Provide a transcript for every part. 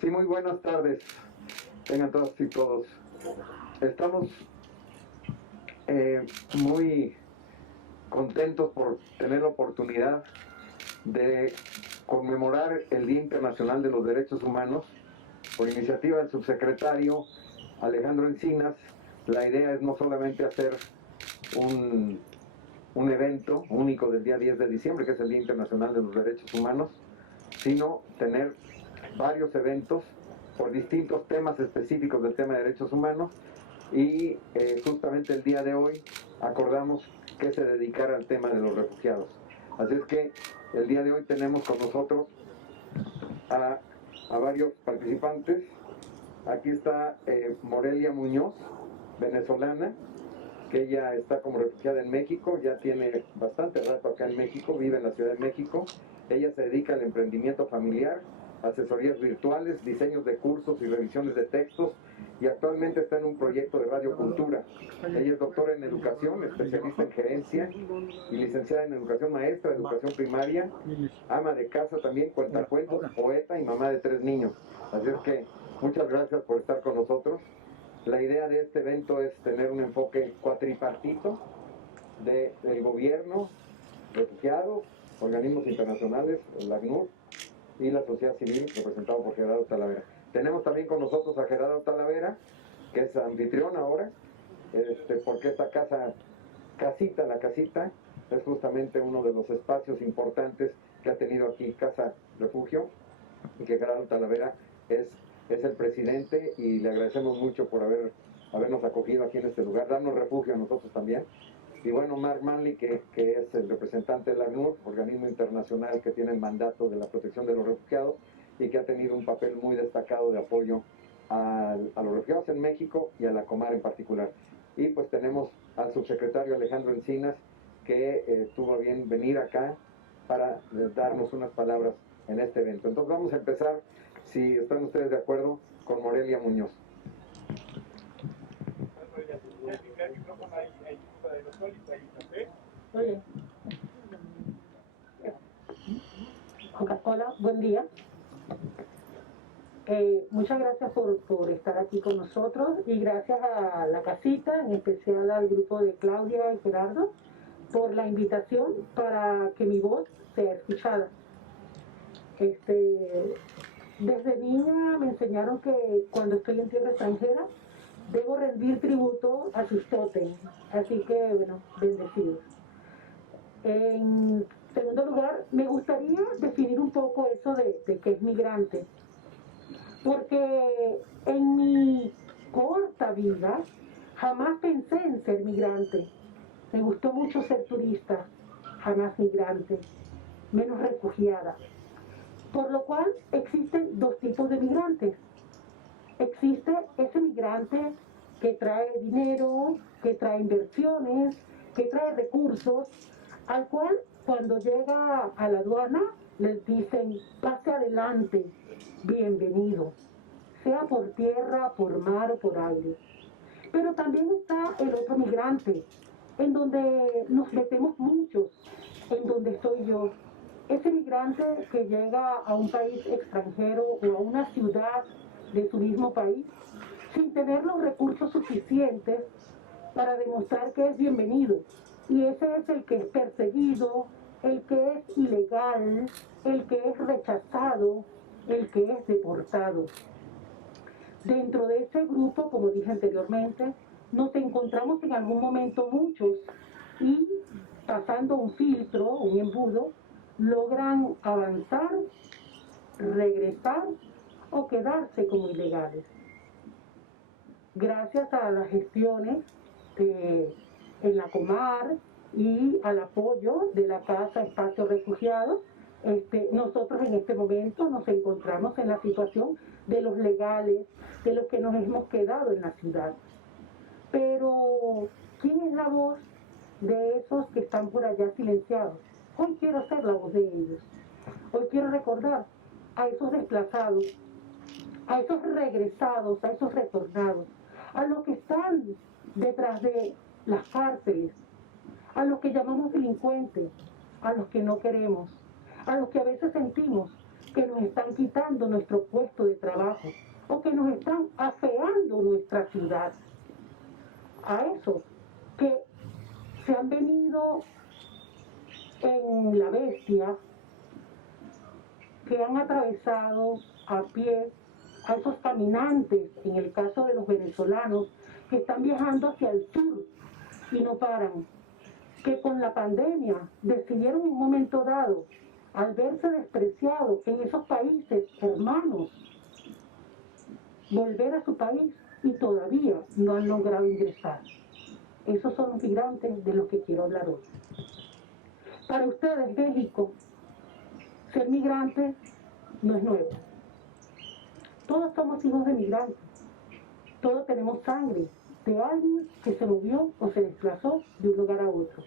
Sí, muy buenas tardes. Tengan todas y todos. Estamos muy contentos por tener la oportunidad de conmemorar el Día Internacional de los Derechos Humanos por iniciativa del subsecretario Alejandro Encinas. La idea es no solamente hacer un evento único del día 10 de diciembre, que es el Día Internacional de los Derechos Humanos, sino tener varios eventos por distintos temas específicos del tema de derechos humanos, y justamente el día de hoy acordamos que se dedicara al tema de los refugiados. Así es que el día de hoy tenemos con nosotros a varios participantes. Aquí está Morelia Muñoz, venezolana, que ella está como refugiada en México, ya tiene bastante rato acá en México, vive en la Ciudad de México. Ella se dedica al emprendimiento familiar, asesorías virtuales, diseños de cursos y revisiones de textos, y actualmente está en un proyecto de radiocultura. Ella es doctora en educación, especialista en gerencia y licenciada en educación maestra, educación primaria, ama de casa también, cuentacuentos, poeta y mamá de 3 niños. Así es que muchas gracias por estar con nosotros. La idea de este evento es tener un enfoque cuatripartito del gobierno, refugiados, organismos internacionales, el ACNUR y la sociedad civil, representado por Gerardo Talavera. Tenemos también con nosotros a Gerardo Talavera, que es anfitrión ahora, porque esta la casita, es justamente uno de los espacios importantes que ha tenido aquí Casa Refugio, y que Gerardo Talavera es el presidente, y le agradecemos mucho por habernos acogido aquí en este lugar, darnos refugio a nosotros también. Y bueno, Mark Manley, que es el representante del ACNUR, organismo internacional que tiene el mandato de la protección de los refugiados y que ha tenido un papel muy destacado de apoyo a los refugiados en México y a la Comar en particular. Y pues tenemos al subsecretario Alejandro Encinas, que tuvo a bien venir acá para darnos unas palabras en este evento. Entonces vamos a empezar, si están ustedes de acuerdo, con Morelia Muñoz. Hola, buen día. Muchas gracias por estar aquí con nosotros, y gracias a la casita, en especial al grupo de Claudia y Gerardo, por la invitación para que mi voz sea escuchada. Desde niña me enseñaron que cuando estoy en tierra extranjera debo rendir tributo a sus tótems, así que bueno, bendecidos. En segundo lugar, me gustaría definir un poco eso de qué es migrante, porque en mi corta vida jamás pensé en ser migrante. Me gustó mucho ser turista, jamás migrante, menos refugiada. Por lo cual existen dos tipos de migrantes. Existe ese migrante que trae dinero, que trae inversiones, que trae recursos, al cual cuando llega a la aduana les dicen: pase adelante, bienvenido, sea por tierra, por mar o por aire. Pero también está el otro migrante, en donde nos metemos muchos, en donde estoy yo. Ese migrante que llega a un país extranjero o a una ciudad de su mismo país sin tener los recursos suficientes para demostrar que es bienvenido. Y ese es el que es perseguido, el que es ilegal, el que es rechazado, el que es deportado. Dentro de ese grupo, como dije anteriormente, nos encontramos en algún momento muchos, y pasando un filtro, un embudo, logran avanzar, regresar o quedarse como ilegales. Gracias a las gestiones en la Comar y al apoyo de la Casa Espacio Refugiados, nosotros en este momento nos encontramos en la situación de los legales, de los que nos hemos quedado en la ciudad. Pero, ¿quién es la voz de esos que están por allá silenciados? Hoy quiero ser la voz de ellos. Hoy quiero recordar a esos desplazados, a esos regresados, a esos retornados, a los que están detrás de las cárceles, a los que llamamos delincuentes, a los que no queremos, a los que a veces sentimos que nos están quitando nuestro puesto de trabajo o que nos están afeando nuestra ciudad. A esos que se han venido en la bestia, que han atravesado a pie, a esos caminantes, en el caso de los venezolanos, que están viajando hacia el sur y no paran, que con la pandemia decidieron en un momento dado, al verse despreciados en esos países hermanos, volver a su país y todavía no han logrado ingresar. Esos son los migrantes de los que quiero hablar hoy. Para ustedes, México, ser migrante no es nuevo. Todos somos hijos de migrantes. Todos tenemos sangre de alguien que se movió o se desplazó de un lugar a otro.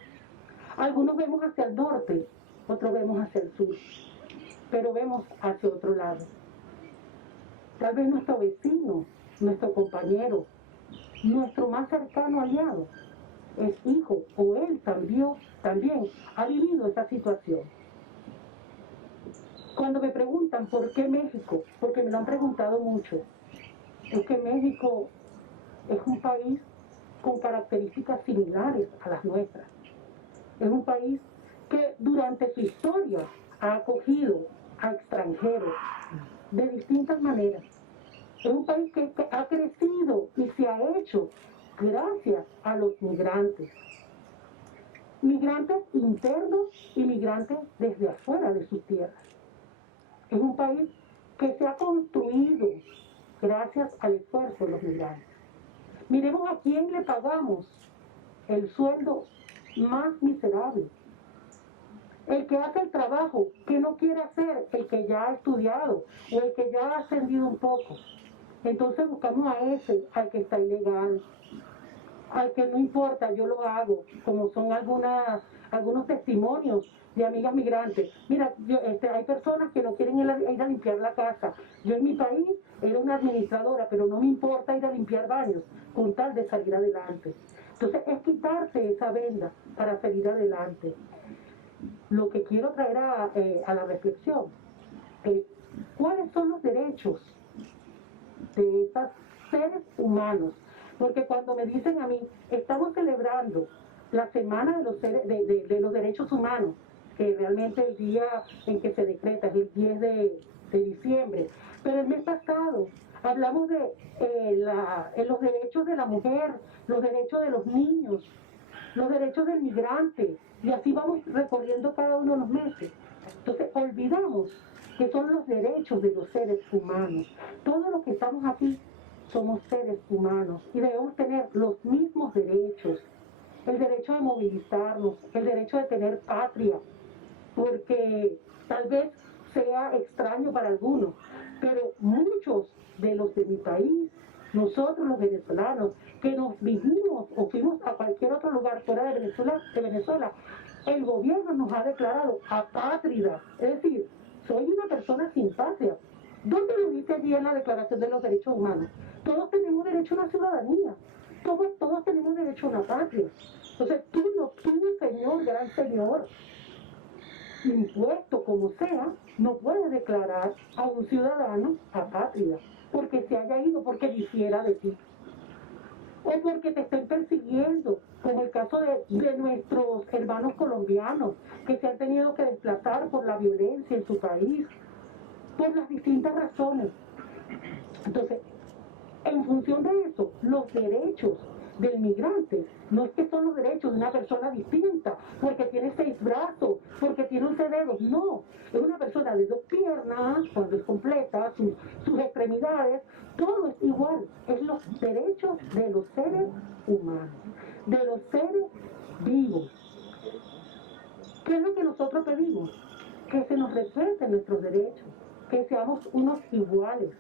Algunos vemos hacia el norte, otros vemos hacia el sur, pero vemos hacia otro lado. Tal vez nuestro vecino, nuestro compañero, nuestro más cercano aliado es hijo o él también ha vivido esa situación. Cuando me preguntan por qué México, porque me lo han preguntado mucho, es que México es un país con características similares a las nuestras. Es un país que durante su historia ha acogido a extranjeros de distintas maneras. Es un país que ha crecido y se ha hecho gracias a los migrantes. Migrantes internos y migrantes desde afuera de sus tierras. Es un país que se ha construido gracias al esfuerzo de los migrantes. Miremos a quién le pagamos el sueldo más miserable. El que hace el trabajo que no quiere hacer el que ya ha estudiado o el que ya ha ascendido un poco. Entonces buscamos a ese, al que está ilegal, al que no importa, yo lo hago, como son algunos testimonios de amigas migrantes. Mira, hay personas que no quieren ir a limpiar la casa. Yo en mi país era una administradora, pero no me importa ir a limpiar baños con tal de salir adelante. Entonces es quitarse esa venda para salir adelante. Lo que quiero traer a la reflexión es cuáles son los derechos de esos seres humanos. Porque cuando me dicen a mí, estamos celebrando la semana de los derechos humanos, que realmente el día en que se decreta es el 10 de diciembre, pero el mes pasado hablamos de los derechos de la mujer, los derechos de los niños, los derechos del migrante, y así vamos recorriendo cada uno de los meses. Entonces olvidamos que son los derechos de los seres humanos. Todos los que estamos aquí somos seres humanos y debemos tener los mismos derechos. El derecho de movilizarnos, el derecho de tener patria, porque tal vez sea extraño para algunos, pero muchos de los de mi país, nosotros los venezolanos, que nos vivimos o fuimos a cualquier otro lugar fuera de Venezuela, el gobierno nos ha declarado apátridas, es decir, soy una persona sin patria. ¿Dónde lo dice allí en la Declaración de los Derechos Humanos? Todos tenemos derecho a una ciudadanía, todos tenemos derecho a una patria. Entonces tú, señor, gran señor, impuesto como sea, no puedes declarar a un ciudadano apátrida porque se haya ido, porque difiera de ti, o porque te estén persiguiendo, como el caso de nuestros hermanos colombianos que se han tenido que desplazar por la violencia en su país, por las distintas razones. Entonces, en función de eso, los derechos del migrante no es que son los derechos de una persona distinta, porque tiene 6 brazos, porque tiene 11 dedos, no, es una persona de 2 piernas, cuando es completa, sus extremidades, todo es igual, es los derechos de los seres humanos, de los seres vivos. ¿Qué es lo que nosotros pedimos? Que se nos respeten nuestros derechos, que seamos unos iguales.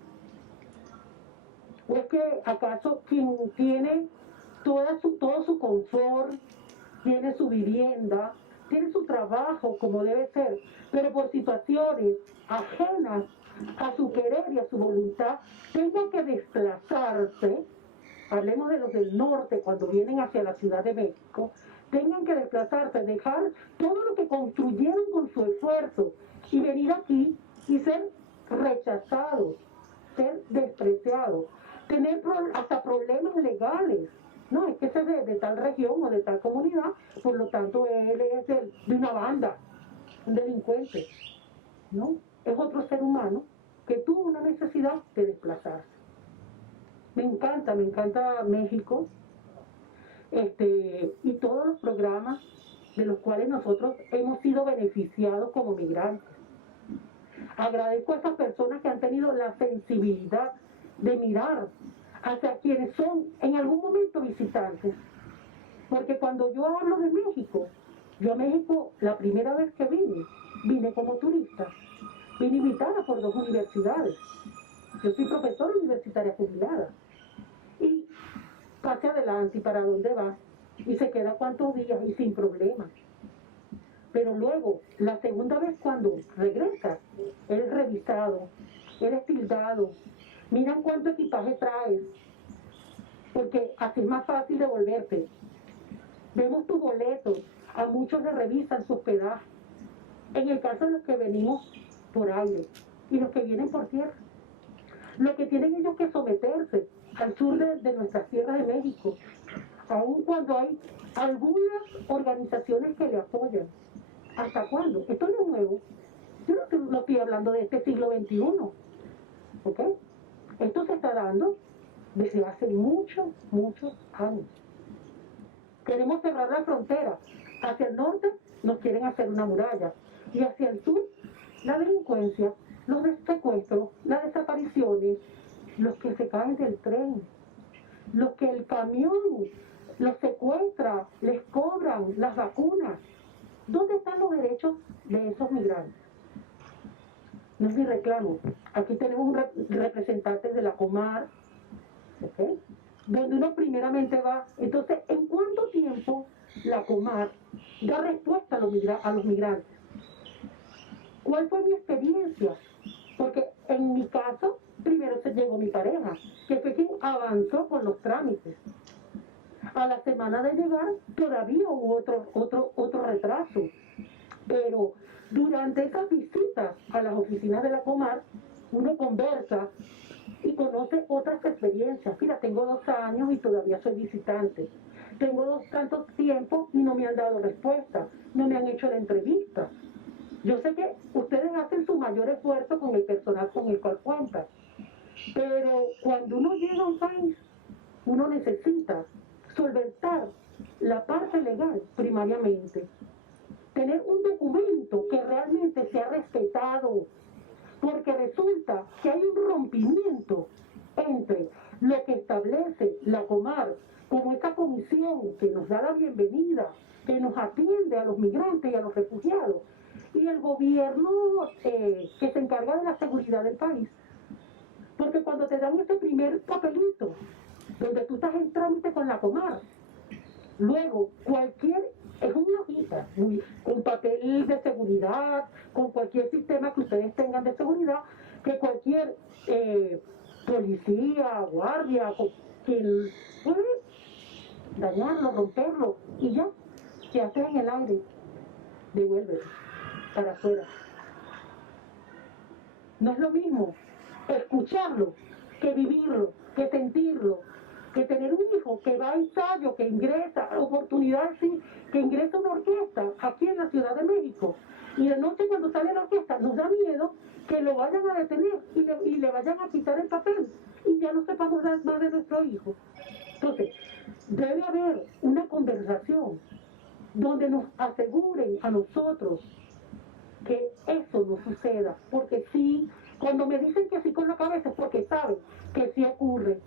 ¿O es que acaso quien tiene todo su confort, tiene su vivienda, tiene su trabajo como debe ser, pero por situaciones ajenas a su querer y a su voluntad, tenga que desplazarse, hablemos de los del norte cuando vienen hacia la Ciudad de México, tengan que desplazarse, dejar todo lo que construyeron con su esfuerzo y venir aquí y ser rechazados, ser despreciados, tener hasta problemas legales. No, es que ese es de tal región o de tal comunidad, por lo tanto él es de una banda, un delincuente. No, es otro ser humano que tuvo una necesidad de desplazarse. Me encanta México, y todos los programas de los cuales nosotros hemos sido beneficiados como migrantes. Agradezco a esas personas que han tenido la sensibilidad de mirar hacia quienes son en algún momento visitantes. Porque cuando yo hablo de México, yo a México la primera vez que vine como turista, vine invitada por 2 universidades. Yo soy profesora universitaria jubilada. Y pase adelante, ¿y para dónde va? Y se queda cuántos días y sin problemas. Pero luego, la segunda vez cuando regresa, eres revisado, eres tildado, miran cuánto equipaje traes, porque así es más fácil devolverte. Vemos tus boletos, a muchos les revisan su hospedaje. En el caso de los que venimos por aire y los que vienen por tierra, lo que tienen ellos que someterse al sur de nuestras tierras de México, aun cuando hay algunas organizaciones que le apoyan. ¿Hasta cuándo? Esto no es nuevo. Yo no estoy hablando de este siglo XXI. ¿Ok? Esto se está dando desde hace muchos años. Queremos cerrar la frontera. Hacia el norte nos quieren hacer una muralla. Y hacia el sur, la delincuencia, los secuestros, las desapariciones, los que se caen del tren, los que el camión los secuestra, les cobran las vacunas. ¿Dónde están los derechos de esos migrantes? No es mi reclamo. Aquí tenemos un representante de la Comar, ¿okay? Donde uno primeramente va. Entonces, ¿en cuánto tiempo la Comar da respuesta a los migrantes? ¿Cuál fue mi experiencia? Porque en mi caso, primero se llegó mi pareja, que fue quien avanzó con los trámites. A la semana de llegar todavía hubo otro retraso. Pero durante esas visitas a las oficinas de la Comar, uno conversa y conoce otras experiencias. Mira, tengo 2 años y todavía soy visitante. Tengo tanto tiempo y no me han dado respuesta, no me han hecho la entrevista. Yo sé que ustedes hacen su mayor esfuerzo con el personal con el cual cuentan, pero cuando uno llega a un país, uno necesita solventar la parte legal primariamente. Tener un documento que realmente sea respetado, porque resulta que hay un rompimiento entre lo que establece la Comar como esta comisión que nos da la bienvenida, que nos atiende a los migrantes y a los refugiados, y el gobierno que se encarga de la seguridad del país. Porque cuando te dan ese primer papelito, donde tú estás en trámite con la Comar, luego es una hojita con papel de seguridad, con cualquier sistema que ustedes tengan de seguridad, que cualquier policía, guardia, quien puede dañarlo, romperlo, y ya, quedaste en el aire, devuélvelo para afuera. No es lo mismo escucharlo que vivirlo, que sentirlo, que tener un hijo que va a ensayo, que ingresa, oportunidad sí, que ingresa a una orquesta aquí en la Ciudad de México, y de noche cuando sale la orquesta nos da miedo que lo vayan a detener y le vayan a quitar el papel y ya no sepamos más de nuestro hijo. Entonces, debe haber una conversación donde nos aseguren a nosotros que eso no suceda, porque sí, cuando me dicen que sí con la cabeza es porque saben que sí ocurre,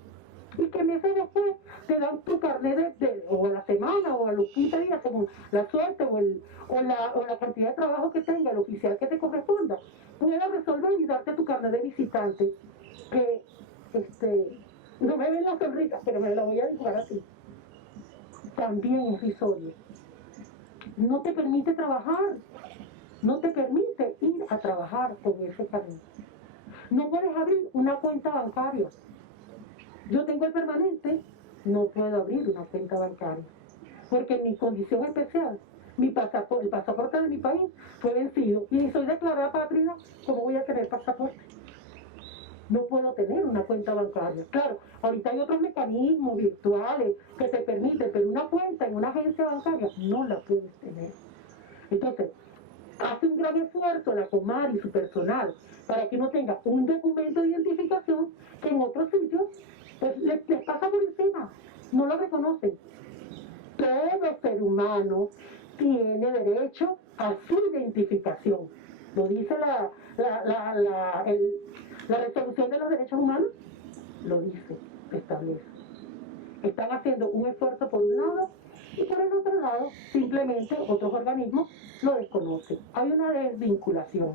y que meses después te dan tu carnet o a la semana o a los 15 días, como la suerte o la cantidad de trabajo que tenga el oficial que te corresponda, pueda resolver y darte tu carnet de visitante, que no me ven la sonrisa, pero me la voy a dibujar así. También es risorio. No te permite trabajar, no te permite ir a trabajar con ese carnet. No puedes abrir una cuenta bancaria. Yo tengo el permanente, no puedo abrir una cuenta bancaria, porque en mi condición especial, el pasaporte de mi país fue vencido y soy declarada apátrida, ¿cómo voy a tener pasaporte? no puedo tener una cuenta bancaria. Claro, ahorita hay otros mecanismos virtuales que te permiten, pero una cuenta en una agencia bancaria no la puedes tener. Entonces, hace un gran esfuerzo la Comar y su personal para que uno tenga un documento de identificación que en otros sitios pues, les pasa por encima, no lo reconocen. Todo ser humano tiene derecho a su identificación. Lo dice la resolución de los derechos humanos, lo dice, establece. Están haciendo un esfuerzo por un lado y por el otro lado simplemente otros organismos lo desconocen. Hay una desvinculación.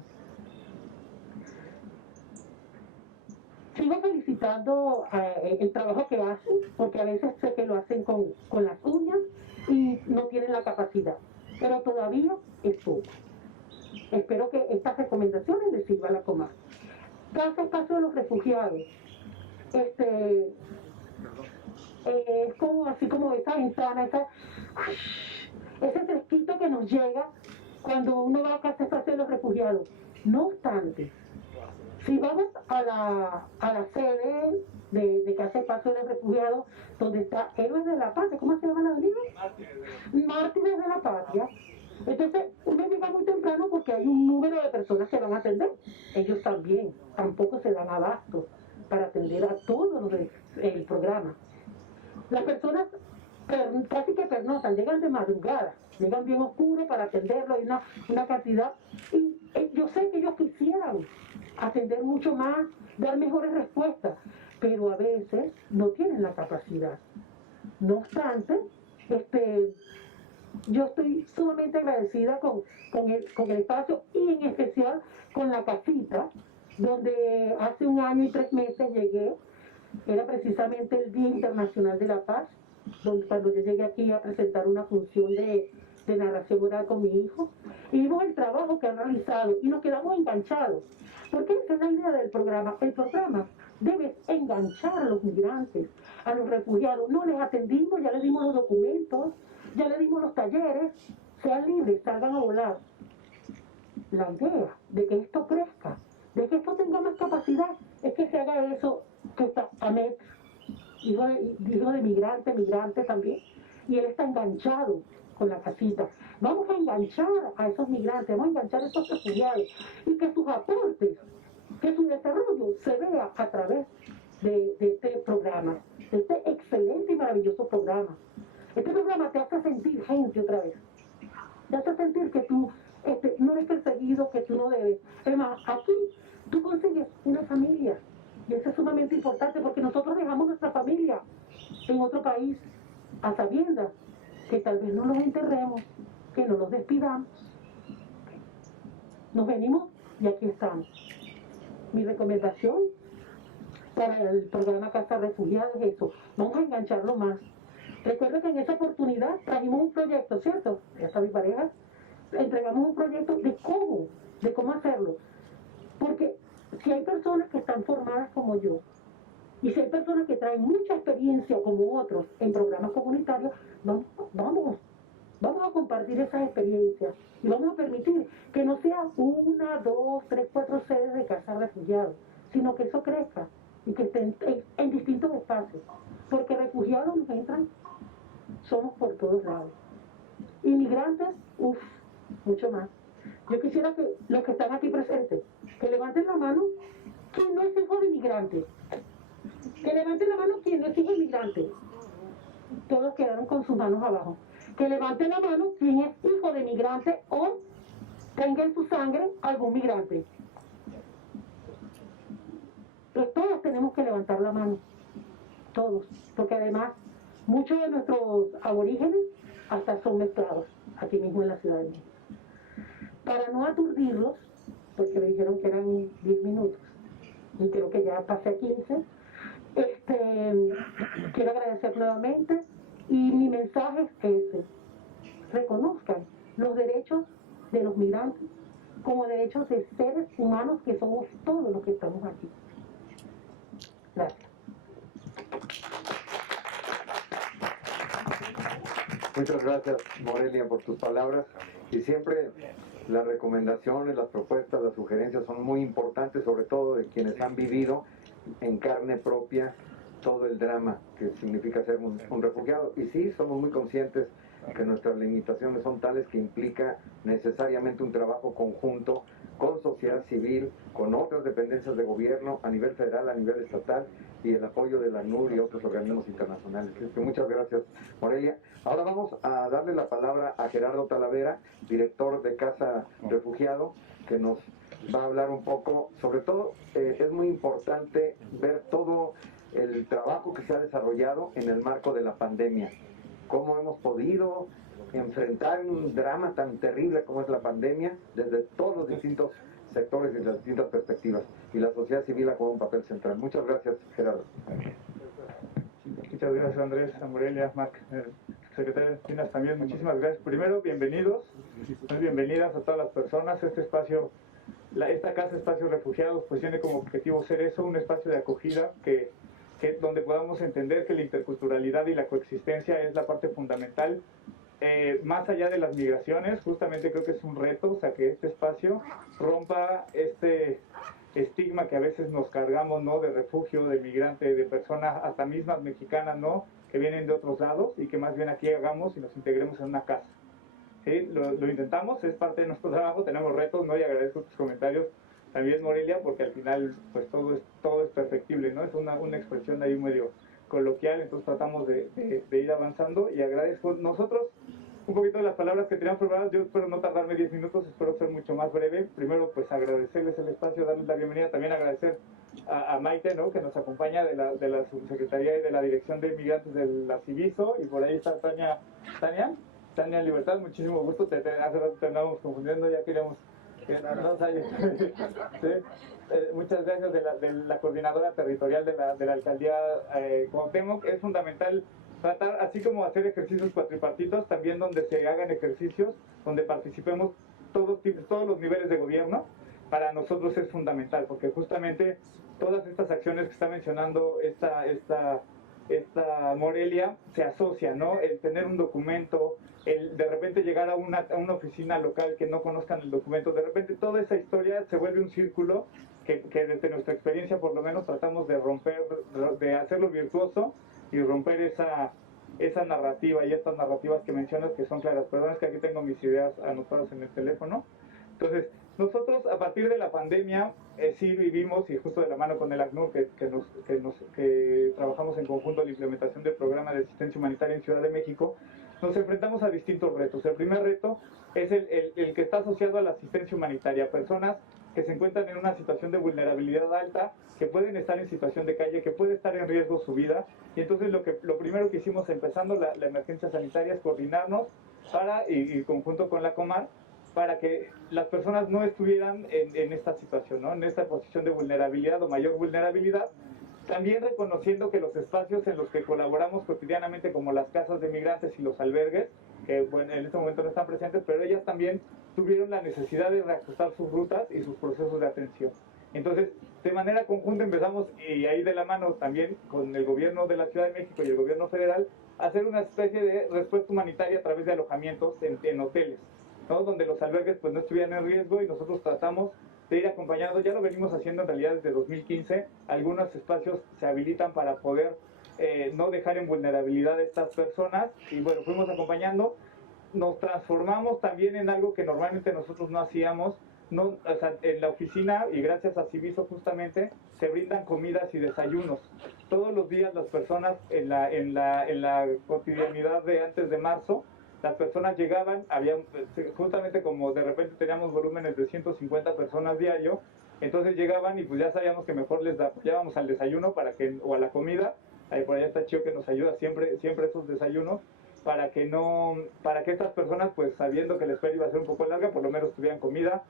Sigo felicitando el trabajo que hacen, porque a veces sé que lo hacen con las uñas y no tienen la capacidad, pero todavía es poco. Espero que estas recomendaciones les sirvan a la Comar. Casa Espacio de los Refugiados. Es como así como esa ventana, ese fresquito que nos llega cuando uno va a Casa Espacio de los Refugiados. No obstante, si vamos a la sede de Casa Espacio de los Refugiados, donde está Héroes de la Patria, ¿cómo se llama la avenida? Mártires de la Patria. Entonces, uno llega muy temprano porque hay un número de personas que van a atender. Ellos también, tampoco se dan abasto para atender a todos los del programa. Las personas casi que pernotan, llegan de madrugada, llegan bien oscuro para atenderlo, hay una cantidad. Y yo sé que ellos quisieran atender mucho más, dar mejores respuestas, pero a veces no tienen la capacidad. No obstante, yo estoy sumamente agradecida con el espacio y en especial con la casita, donde hace 1 año y 3 meses llegué. Era precisamente el Día Internacional de la Paz, cuando yo llegué aquí a presentar una función de narración oral con mi hijo, y vimos el trabajo que han realizado y nos quedamos enganchados, porque esa es la idea del programa. El programa debe enganchar a los migrantes, a los refugiados. No les atendimos, ya les dimos los documentos, ya les dimos los talleres, sean libres, salgan a volar. La idea de que esto crezca, de que esto tenga más capacidad, es que se haga eso que está Ahmed, hijo de migrante también, y él está enganchado con la casita. Vamos a enganchar a esos migrantes, vamos a enganchar a esos refugiados, y que sus aportes, que su desarrollo se vea a través de este programa, de este excelente y maravilloso programa. Este programa te hace sentir gente otra vez, te hace sentir que tú no eres perseguido, que tú no debes. Además, aquí tú consigues una familia, y eso es sumamente importante porque nosotros dejamos nuestra familia en otro país a sabiendas que tal vez no los enterremos, que no los despidamos. Nos venimos y aquí estamos. Mi recomendación para el programa Casa Refugiada es eso. Vamos a engancharlo más. Recuerda que en esa oportunidad trajimos un proyecto, ¿cierto? Ya está mi pareja. Entregamos un proyecto de cómo hacerlo. Porque si hay personas que están formadas como yo, y si hay personas que traen mucha experiencia como otros en programas comunitarios, vamos a compartir esas experiencias y vamos a permitir que no sea 1, 2, 3, 4 sedes de Casa Refugiados, sino que eso crezca y que estén en distintos espacios. Porque refugiados nos entran, somos por todos lados. Inmigrantes, mucho más. Yo quisiera que los que están aquí presentes, que levanten la mano quien no es hijo de inmigrante. Que levanten la mano quien no es hijo de inmigrante. Todos quedaron con sus manos abajo. Que levanten la mano quien es hijo de migrante o tenga en su sangre algún migrante. Pero todos tenemos que levantar la mano. Todos. Porque además, muchos de nuestros aborígenes hasta son mezclados aquí mismo en la Ciudad de México. Para no aturdirlos, porque me dijeron que eran 10 minutos, y creo que ya pasé a 15, quiero agradecer nuevamente, y mi mensaje es ese: reconozcan los derechos de los migrantes como derechos de seres humanos que somos todos los que estamos aquí. Gracias. Muchas gracias, Morelia, por tus palabras. Y siempre las recomendaciones, las propuestas, las sugerencias son muy importantes, sobre todo de quienes han vivido en carne propia todo el drama que significa ser un refugiado. Y sí, somos muy conscientes que nuestras limitaciones son tales que implica necesariamente un trabajo conjunto con sociedad civil, con otras dependencias de gobierno a nivel federal, a nivel estatal, y el apoyo de la ACNUR y otros organismos internacionales. Muchas gracias, Morelia. Ahora vamos a darle la palabra a Gerardo Talavera, director de Casa Refugiado, que nos va a hablar un poco, sobre todo es muy importante ver todo el trabajo que se ha desarrollado en el marco de la pandemia, cómo hemos podido enfrentar un drama tan terrible como es la pandemia desde todos los distintos sectores y las distintas perspectivas, y la sociedad civil ha jugado un papel central. Muchas gracias, Gerardo. Muchas gracias, Andrés, a Morelia, Marc, secretario de Destinas también, muchísimas gracias. Primero, bienvenidos, bienvenidas a todas las personas. Este espacio, esta Casa Espacios Refugiados, pues tiene como objetivo ser eso, un espacio de acogida donde podamos entender que la interculturalidad y la coexistencia es la parte fundamental. Más allá de las migraciones, justamente creo que es un reto, o sea, que este espacio rompa este estigma que a veces nos cargamos, ¿no? De refugio, de migrante, de personas hasta mismas mexicanas, ¿no? Que vienen de otros lados y que más bien aquí hagamos y nos integremos en una casa. ¿Sí? Lo intentamos, es parte de nuestro trabajo, tenemos retos, ¿no? Y agradezco tus comentarios también, Morelia, porque al final pues todo es perfectible, ¿no? Es una expresión ahí medio coloquial, entonces tratamos de ir avanzando, y agradezco nosotros un poquito de las palabras que tenían preparadas. Yo espero no tardarme 10 minutos, espero ser mucho más breve. Primero, pues agradecerles el espacio, darles la bienvenida, también agradecer a Maite, ¿no? Que nos acompaña de la Subsecretaría y de la Dirección de Inmigrantes de la Civiso, y por ahí está Tania Libertad, muchísimo gusto. Hace rato te andábamos confundiendo, ya queríamos que no sale. ¿Sí? Muchas gracias de la coordinadora territorial de la alcaldía Cuauhtémoc. Es fundamental tratar, así como hacer ejercicios cuatripartitos, también donde se hagan ejercicios donde participemos todos los niveles de gobierno. Para nosotros es fundamental, porque justamente todas estas acciones que está mencionando esta Morelia se asocia, ¿no? El tener un documento, el de repente llegar a una oficina local que no conozcan el documento, de repente toda esa historia se vuelve un círculo que desde nuestra experiencia por lo menos tratamos de romper, de hacerlo virtuoso y romper esa narrativa, y estas narrativas que mencionas que son claras. Perdón, es que aquí tengo mis ideas anotadas en el teléfono. Entonces, nosotros a partir de la pandemia sí vivimos, y justo de la mano con el ACNUR, que trabajamos en conjunto en la implementación del programa de asistencia humanitaria en Ciudad de México, nos enfrentamos a distintos retos. El primer reto es el que está asociado a la asistencia humanitaria, personas que se encuentran en una situación de vulnerabilidad alta, que pueden estar en situación de calle, que puede estar en riesgo su vida. Y entonces lo primero que hicimos empezando la emergencia sanitaria es coordinarnos y conjunto con la Comar, para que las personas no estuvieran en esta situación, ¿no? En esta posición de vulnerabilidad o mayor vulnerabilidad. También reconociendo que los espacios en los que colaboramos cotidianamente, como las casas de migrantes y los albergues, que bueno, en este momento no están presentes, pero ellas también tuvieron la necesidad de reajustar sus rutas y sus procesos de atención. Entonces, de manera conjunta empezamos, y ahí de la mano también con el gobierno de la Ciudad de México y el gobierno federal, a hacer una especie de respuesta humanitaria a través de alojamientos en hoteles, ¿no? Donde los albergues pues no estuvieran en riesgo, y nosotros tratamos de ir acompañando. Ya lo venimos haciendo en realidad desde 2015. Algunos espacios se habilitan para poder no dejar en vulnerabilidad a estas personas, y bueno, fuimos acompañando. Nos transformamos también en algo que normalmente nosotros no hacíamos. No, o sea, en la oficina, y gracias a Civiso justamente, se brindan comidas y desayunos. Todos los días las personas en la cotidianidad de antes de marzo, las personas llegaban, justamente como de repente teníamos volúmenes de 150 personas diario, entonces llegaban y pues ya sabíamos que mejor les apoyábamos al desayuno o a la comida. Ahí por allá está Chio, que nos ayuda siempre esos desayunos, para que estas personas, pues sabiendo que la espera iba a ser un poco larga, por lo menos tuvieran comida,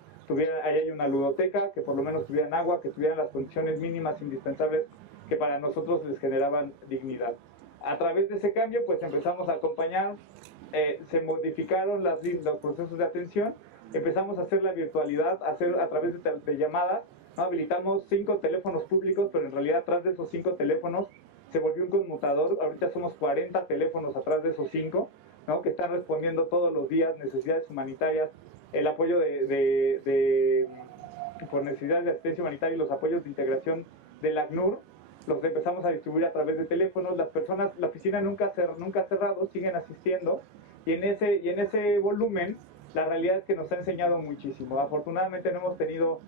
ahí hay una ludoteca, que por lo menos tuvieran agua, que tuvieran las condiciones mínimas indispensables que para nosotros les generaban dignidad. A través de ese cambio, pues empezamos a acompañar, se modificaron los procesos de atención, empezamos a hacer la virtualidad, a través de llamadas, ¿no? Habilitamos 5 teléfonos públicos, pero en realidad atrás de esos 5 teléfonos se volvió un conmutador. Ahorita somos 40 teléfonos atrás de esos 5, ¿no? Que están respondiendo todos los días necesidades humanitarias, el apoyo por necesidades de asistencia humanitaria y los apoyos de integración del ACNUR, los empezamos a distribuir a través de teléfonos. Las personas, la oficina nunca ha cerrado, siguen asistiendo, y en ese volumen la realidad es que nos ha enseñado muchísimo. Afortunadamente no hemos tenido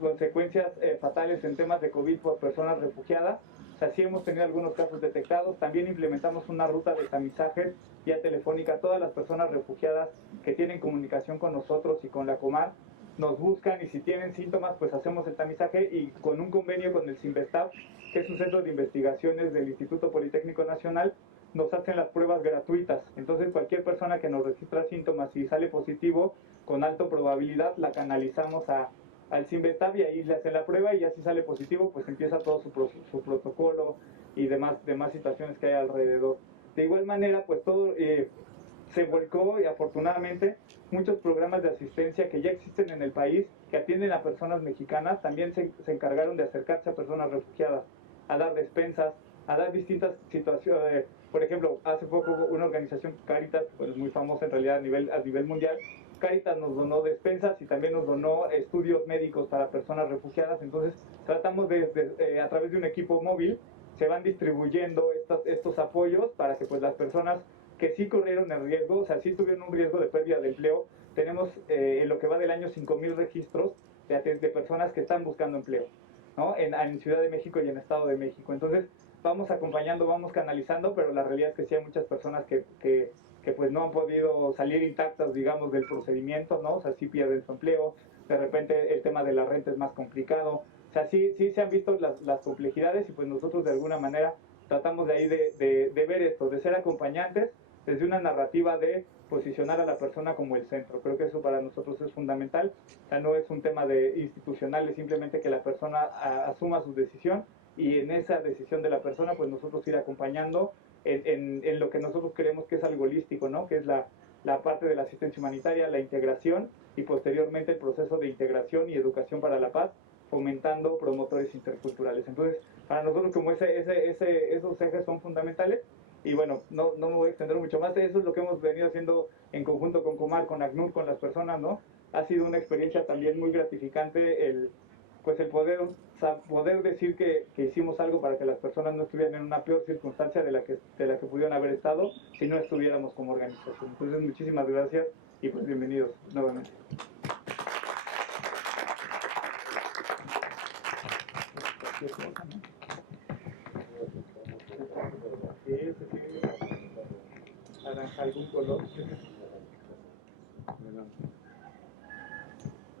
consecuencias fatales en temas de COVID por personas refugiadas. O sea, sí hemos tenido algunos casos detectados. También implementamos una ruta de tamizaje vía telefónica a todas las personas refugiadas que tienen comunicación con nosotros y con la Comar. Nos buscan, y si tienen síntomas, pues hacemos el tamizaje, y con un convenio con el CINVESTAB, que es un centro de investigaciones del Instituto Politécnico Nacional, nos hacen las pruebas gratuitas. Entonces cualquier persona que nos registra síntomas y sale positivo, con alta probabilidad la canalizamos al CINVESTAB, y ahí le hacen la prueba, y ya si sale positivo, pues empieza todo su protocolo y demás situaciones que hay alrededor. De igual manera, pues todo se volcó, y afortunadamente muchos programas de asistencia que ya existen en el país, que atienden a personas mexicanas, también se encargaron de acercarse a personas refugiadas, a dar despensas, a dar distintas situaciones. Por ejemplo, hace poco una organización, Cáritas, pues muy famosa en realidad a nivel mundial, Cáritas nos donó despensas y también nos donó estudios médicos para personas refugiadas. Entonces tratamos a través de un equipo móvil, se van distribuyendo estos apoyos para que pues las personas que sí corrieron el riesgo, o sea, sí tuvieron un riesgo de pérdida de empleo. Tenemos en lo que va del año 5,000 registros de personas que están buscando empleo, ¿no? En Ciudad de México y en Estado de México. Entonces vamos acompañando, vamos canalizando, pero la realidad es que sí hay muchas personas que pues no han podido salir intactas, digamos, del procedimiento, ¿no? O sea, sí pierden su empleo, de repente el tema de la renta es más complicado. O sea, sí se han visto las complejidades, y pues nosotros de alguna manera tratamos de ahí de ver esto, de ser acompañantes desde una narrativa de posicionar a la persona como el centro. Creo que eso para nosotros es fundamental. O sea, no es un tema institucional, es simplemente que la persona asuma su decisión, y en esa decisión de la persona, pues nosotros ir acompañando en lo que nosotros creemos que es algo holístico, ¿no? Que es la parte de la asistencia humanitaria, la integración, y posteriormente el proceso de integración y educación para la paz, fomentando promotores interculturales. Entonces, para nosotros como esos ejes son fundamentales. Y bueno, no me voy a extender mucho más. Eso es lo que hemos venido haciendo en conjunto con Comar, con ACNUR, con las personas, ¿no? Ha sido una experiencia también muy gratificante el poder decir que hicimos algo para que las personas no estuvieran en una peor circunstancia de la que pudieron haber estado si no estuviéramos como organización. Entonces, muchísimas gracias, y pues bienvenidos nuevamente. Naranja, algún color.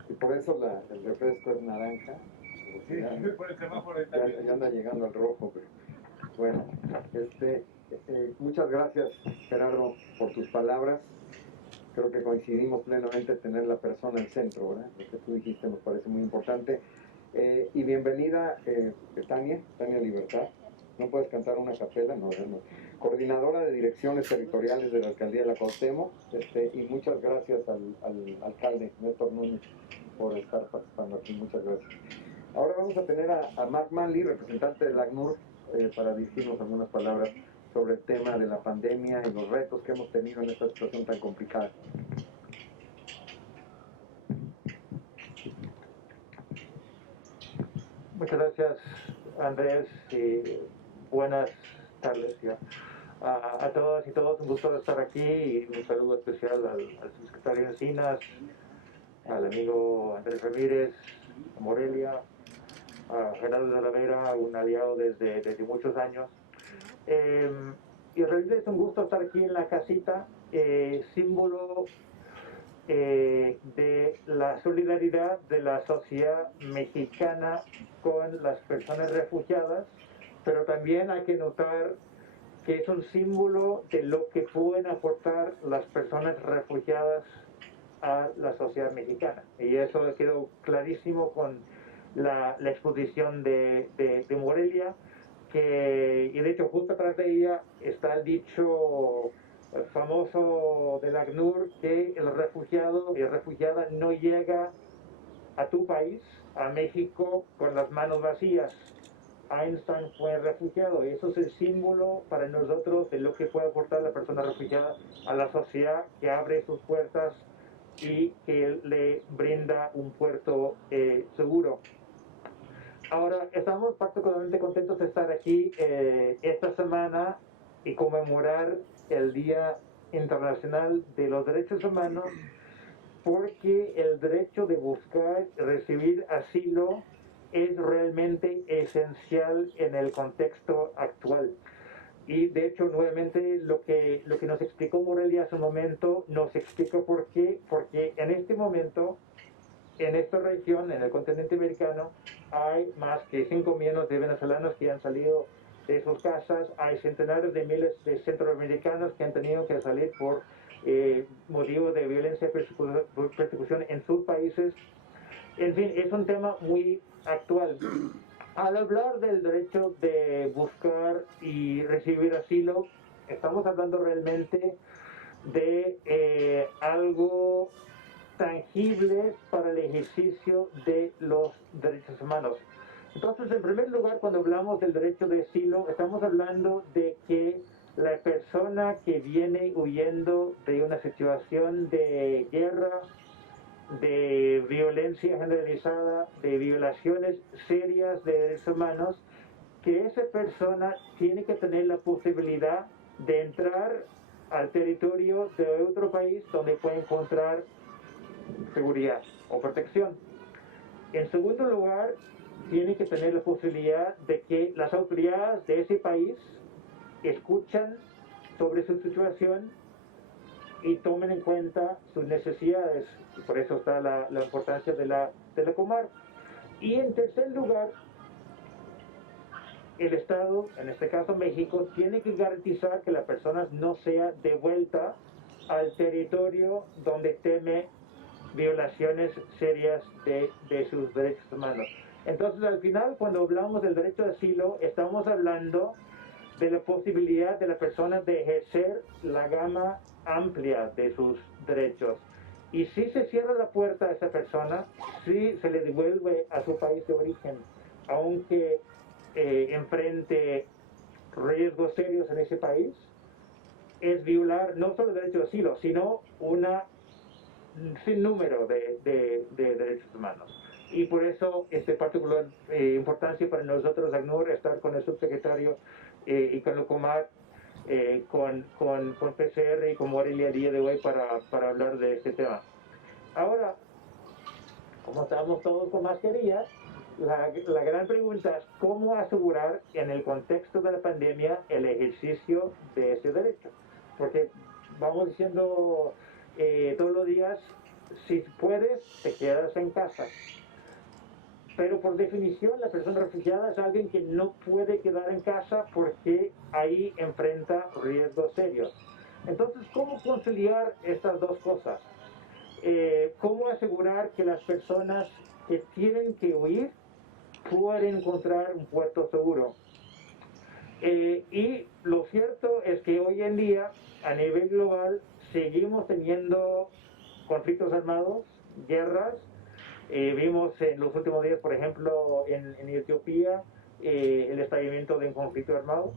Y por eso el refresco es naranja. Sí, por el semáforo ya anda llegando al rojo. Pero, bueno, muchas gracias, Gerardo, por tus palabras. Creo que coincidimos plenamente en tener la persona al centro, ¿verdad? Lo que tú dijiste nos parece muy importante. Y bienvenida, Tania Libertad. ¿No puedes cantar una capela? No. Coordinadora de Direcciones Territoriales de la Alcaldía de la Cuauhtémoc, y muchas gracias al alcalde Néstor Núñez por estar participando aquí. Muchas gracias. Ahora vamos a tener a Mark Manley, representante del ACNUR, para dirigirnos algunas palabras sobre el tema de la pandemia y los retos que hemos tenido en esta situación tan complicada. Muchas gracias, Andrés, y buenas tardes ya. A todas y todos, un gusto estar aquí, y un saludo especial al subsecretario Encinas, al amigo Andrés Ramírez, a Morelia, a Gerardo de la Vera, un aliado desde muchos años. Y en realidad es un gusto estar aquí en la casita, símbolo de la solidaridad de la sociedad mexicana con las personas refugiadas, pero también hay que notar que es un símbolo de lo que pueden aportar las personas refugiadas a la sociedad mexicana. Y eso quedó clarísimo con la exposición de Morelia, y de hecho justo atrás de ella está el dicho famoso del ACNUR, que el refugiado y refugiada no llega a tu país, a México, con las manos vacías. Einstein fue refugiado, y eso es el símbolo para nosotros de lo que puede aportar la persona refugiada a la sociedad, que abre sus puertas y que le brinda un puerto seguro. Ahora, estamos particularmente contentos de estar aquí esta semana y conmemorar el Día Internacional de los Derechos Humanos, porque el derecho de buscar y recibir asilo es realmente esencial en el contexto actual. Y de hecho, nuevamente, lo que nos explicó Morelia hace un momento, nos explica por qué, porque en este momento, en esta región, en el continente americano, hay más que 5 millones de venezolanos que han salido de sus casas, hay centenares de miles de centroamericanos que han tenido que salir por motivo de violencia y persecución en sus países. En fin, es un tema muy actual. Al hablar del derecho de buscar y recibir asilo, estamos hablando realmente de algo tangible para el ejercicio de los derechos humanos. Entonces, en primer lugar, cuando hablamos del derecho de asilo, estamos hablando de que la persona que viene huyendo de una situación de guerra, de violencia generalizada, de violaciones serias de derechos humanos, que esa persona tiene que tener la posibilidad de entrar al territorio de otro país donde puede encontrar seguridad o protección. En segundo lugar, tiene que tener la posibilidad de que las autoridades de ese país escuchan sobre su situación y tomen en cuenta sus necesidades. Por eso está la importancia de la Comar. Y en tercer lugar, el Estado, en este caso México, tiene que garantizar que la persona no sea devuelta al territorio donde teme violaciones serias de sus derechos humanos. Entonces, al final, cuando hablamos del derecho de asilo, estamos hablando de la posibilidad de la persona de ejercer la gama amplia de sus derechos. Y si se cierra la puerta a esa persona, si se le devuelve a su país de origen, aunque enfrente riesgos serios en ese país, es violar no solo el derecho de asilo, sino un sinnúmero de derechos humanos. Y por eso es de particular importancia para nosotros, ACNUR, estar con el subsecretario y con el Comar, con PCR y con Morelia el día de hoy para hablar de este tema. Ahora, como estamos todos con mascarillas, la gran pregunta es cómo asegurar en el contexto de la pandemia el ejercicio de ese derecho. Porque vamos diciendo todos los días, si puedes, te quedas en casa. Pero por definición, la persona refugiada es alguien que no puede quedar en casa porque ahí enfrenta riesgos serios. Entonces, ¿cómo conciliar estas dos cosas? ¿Cómo asegurar que las personas que tienen que huir pueden encontrar un puerto seguro? Y lo cierto es que hoy en día, a nivel global, seguimos teniendo conflictos armados, guerras. Vimos en los últimos días, por ejemplo, en Etiopía, el estallamiento de un conflicto armado.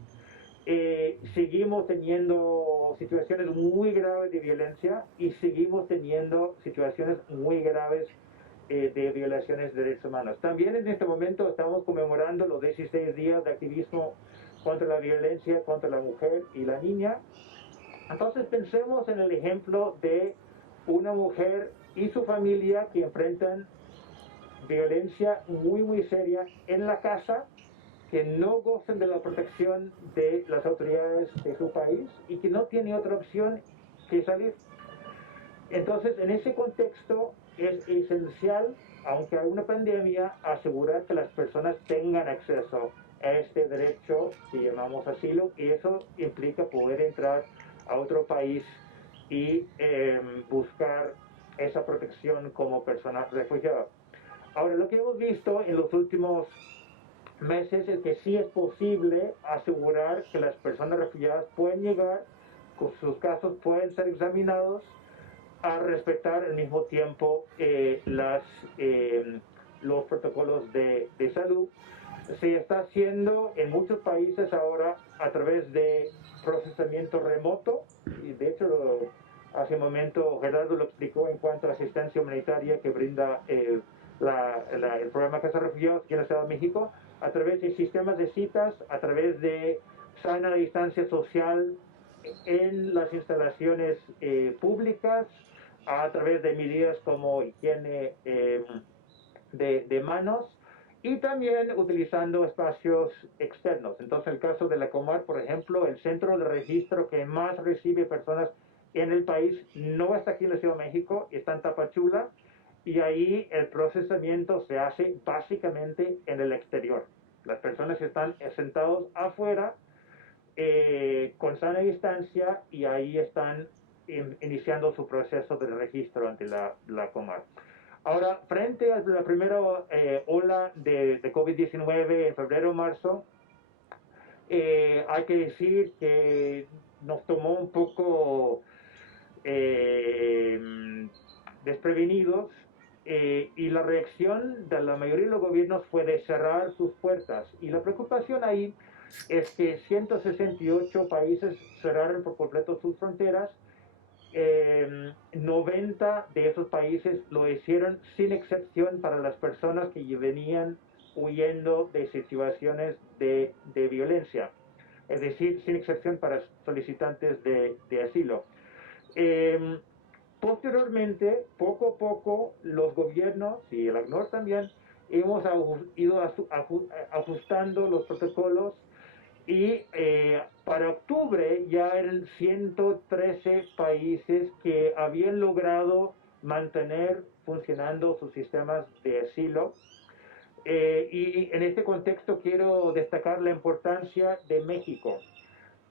Seguimos teniendo situaciones muy graves de violencia y seguimos teniendo situaciones muy graves de violaciones de derechos humanos. También en este momento estamos conmemorando los 16 días de activismo contra la violencia contra la mujer y la niña. Entonces pensemos en el ejemplo de una mujer y su familia que enfrentan violencia muy seria en la casa, que no gocen de la protección de las autoridades de su país y que no tiene otra opción que salir. Entonces, en ese contexto es esencial, aunque hay una pandemia, asegurar que las personas tengan acceso a este derecho que llamamos asilo, y eso implica poder entrar a otro país y buscar esa protección como persona refugiada. Ahora, lo que hemos visto en los últimos meses es que sí es posible asegurar que las personas refugiadas pueden llegar, con sus casos pueden ser examinados, a respetar al mismo tiempo los protocolos de salud. Se está haciendo en muchos países ahora a través de procesamiento remoto, y de hecho hace un momento Gerardo lo explicó en cuanto a asistencia humanitaria que brinda el programa Casa Refugiados aquí en la Ciudad de México, a través de sistemas de citas, a través de sana distancia social en las instalaciones públicas, a través de medidas como higiene de manos y también utilizando espacios externos. Entonces, el caso de la Comar, por ejemplo, el centro de registro que más recibe personas en el país no está aquí en la Ciudad de México, está en Tapachula, y ahí el procesamiento se hace básicamente en el exterior. Las personas están sentados afuera con sana distancia y ahí están iniciando su proceso de registro ante la Comar. Ahora, frente a la primera ola de COVID-19 en febrero-marzo, hay que decir que nos tomó un poco desprevenidos y la reacción de la mayoría de los gobiernos fue de cerrar sus puertas. Y la preocupación ahí es que 168 países cerraron por completo sus fronteras. 90 de esos países lo hicieron sin excepción para las personas que venían huyendo de situaciones de violencia, es decir, sin excepción para solicitantes de asilo. Posteriormente, poco a poco, los gobiernos y el ACNUR también hemos ido ajustando los protocolos y para octubre ya eran 113 países que habían logrado mantener funcionando sus sistemas de asilo. Y en este contexto quiero destacar la importancia de México,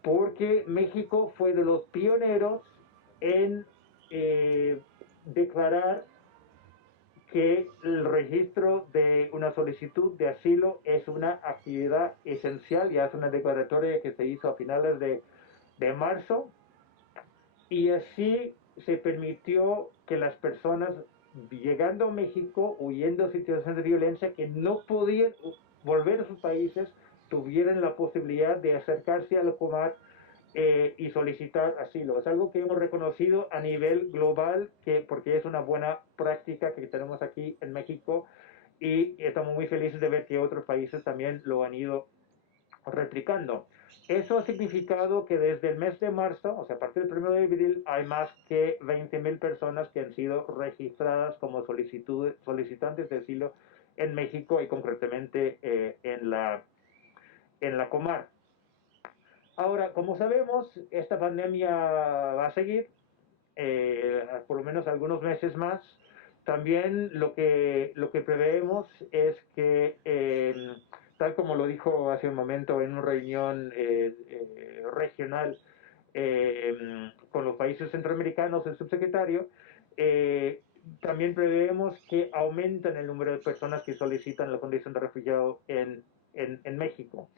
porque México fue de los pioneros en declarar que el registro de una solicitud de asilo es una actividad esencial. Ya es una declaratoria que se hizo a finales de marzo, y así se permitió que las personas llegando a México, huyendo de situaciones de violencia, que no podían volver a sus países, tuvieran la posibilidad de acercarse a la Comar y solicitar asilo. Es algo que hemos reconocido a nivel global, porque es una buena práctica que tenemos aquí en México, y estamos muy felices de ver que otros países también lo han ido replicando. Eso ha significado que desde el mes de marzo, o sea, a partir del 1 de abril, hay más que 20,000 personas que han sido registradas como solicitantes de asilo en México y concretamente en la Comar. Ahora, como sabemos, esta pandemia va a seguir por lo menos algunos meses más. También lo que preveemos es que, tal como lo dijo hace un momento en una reunión regional con los países centroamericanos, el subsecretario, también preveemos que aumenten el número de personas que solicitan la condición de refugiado en México.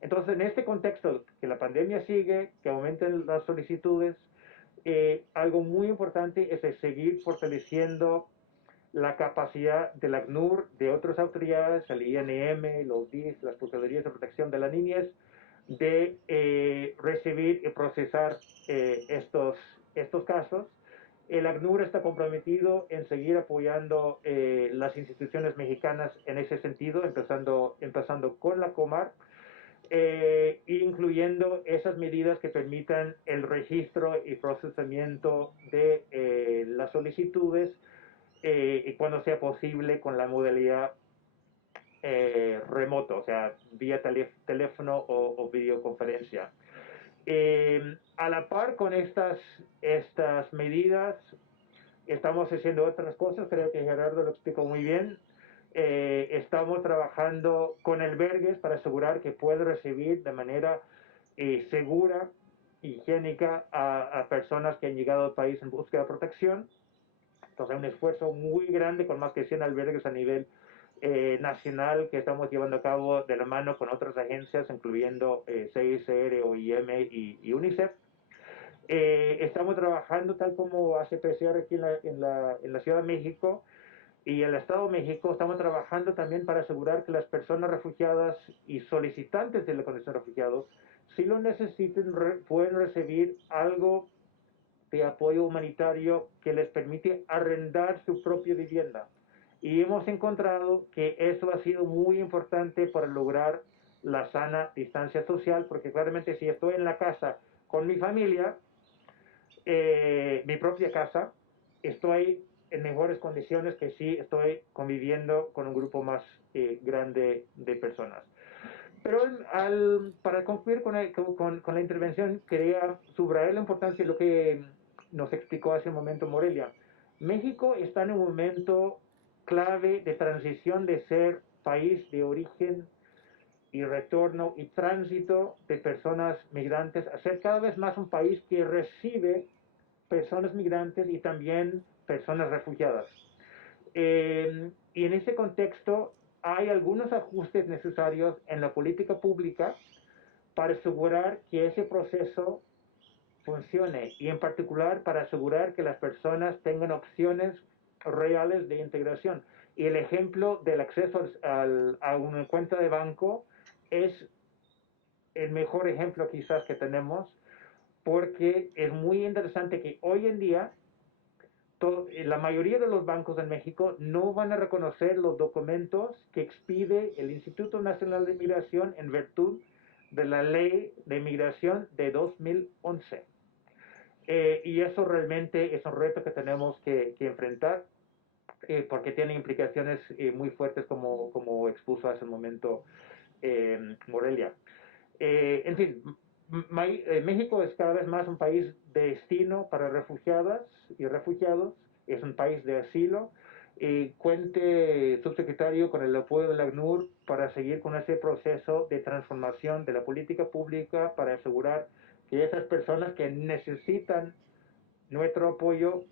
Entonces, en este contexto, que la pandemia sigue, que aumenten las solicitudes, algo muy importante es seguir fortaleciendo la capacidad del ACNUR, de otras autoridades, el INM, los DIF, las Procuradurías de Protección de la Niñez, de recibir y procesar estos casos. El ACNUR está comprometido en seguir apoyando las instituciones mexicanas en ese sentido, empezando con la Comar, incluyendo esas medidas que permitan el registro y procesamiento de las solicitudes y cuando sea posible con la modalidad remoto, o sea, vía teléfono o videoconferencia. A la par con estas medidas, estamos haciendo otras cosas, creo que Gerardo lo explicó muy bien. Estamos trabajando con albergues para asegurar que puede recibir de manera segura, higiénica, a personas que han llegado al país en búsqueda de protección. Entonces hay un esfuerzo muy grande con más que 100 albergues a nivel nacional que estamos llevando a cabo de la mano con otras agencias, incluyendo CICR, OIM y UNICEF. Estamos trabajando tal como hace PCR aquí en la Ciudad de México y el Estado de México. Estamos trabajando también para asegurar que las personas refugiadas y solicitantes de la condición de refugiados, si lo necesiten, pueden recibir algo de apoyo humanitario que les permite arrendar su propia vivienda. Y hemos encontrado que eso ha sido muy importante para lograr la sana distancia social, porque claramente si estoy en la casa con mi familia, mi propia casa, estoy en mejores condiciones que si estoy conviviendo con un grupo más grande de personas. Pero para concluir con la intervención, quería subrayar la importancia de lo que nos explicó hace un momento Morelia. México está en un momento clave de transición de ser país de origen y retorno y tránsito de personas migrantes a ser cada vez más un país que recibe personas migrantes y también personas refugiadas. Y en ese contexto hay algunos ajustes necesarios en la política pública para asegurar que ese proceso funcione y en particular para asegurar que las personas tengan opciones reales de integración. Y el ejemplo del acceso a una cuenta de banco es el mejor ejemplo quizás que tenemos, porque es muy interesante que hoy en día la mayoría de los bancos en México no van a reconocer los documentos que expide el Instituto Nacional de Migración en virtud de la Ley de Migración de 2011. Y eso realmente es un reto que tenemos que enfrentar, porque tiene implicaciones muy fuertes como expuso hace un momento Morelia. En fin, México es cada vez más un país de destino para refugiadas y refugiados, es un país de asilo. Cuente, subsecretario, con el apoyo de la ACNUR para seguir con ese proceso de transformación de la política pública para asegurar que esas personas que necesitan nuestro apoyo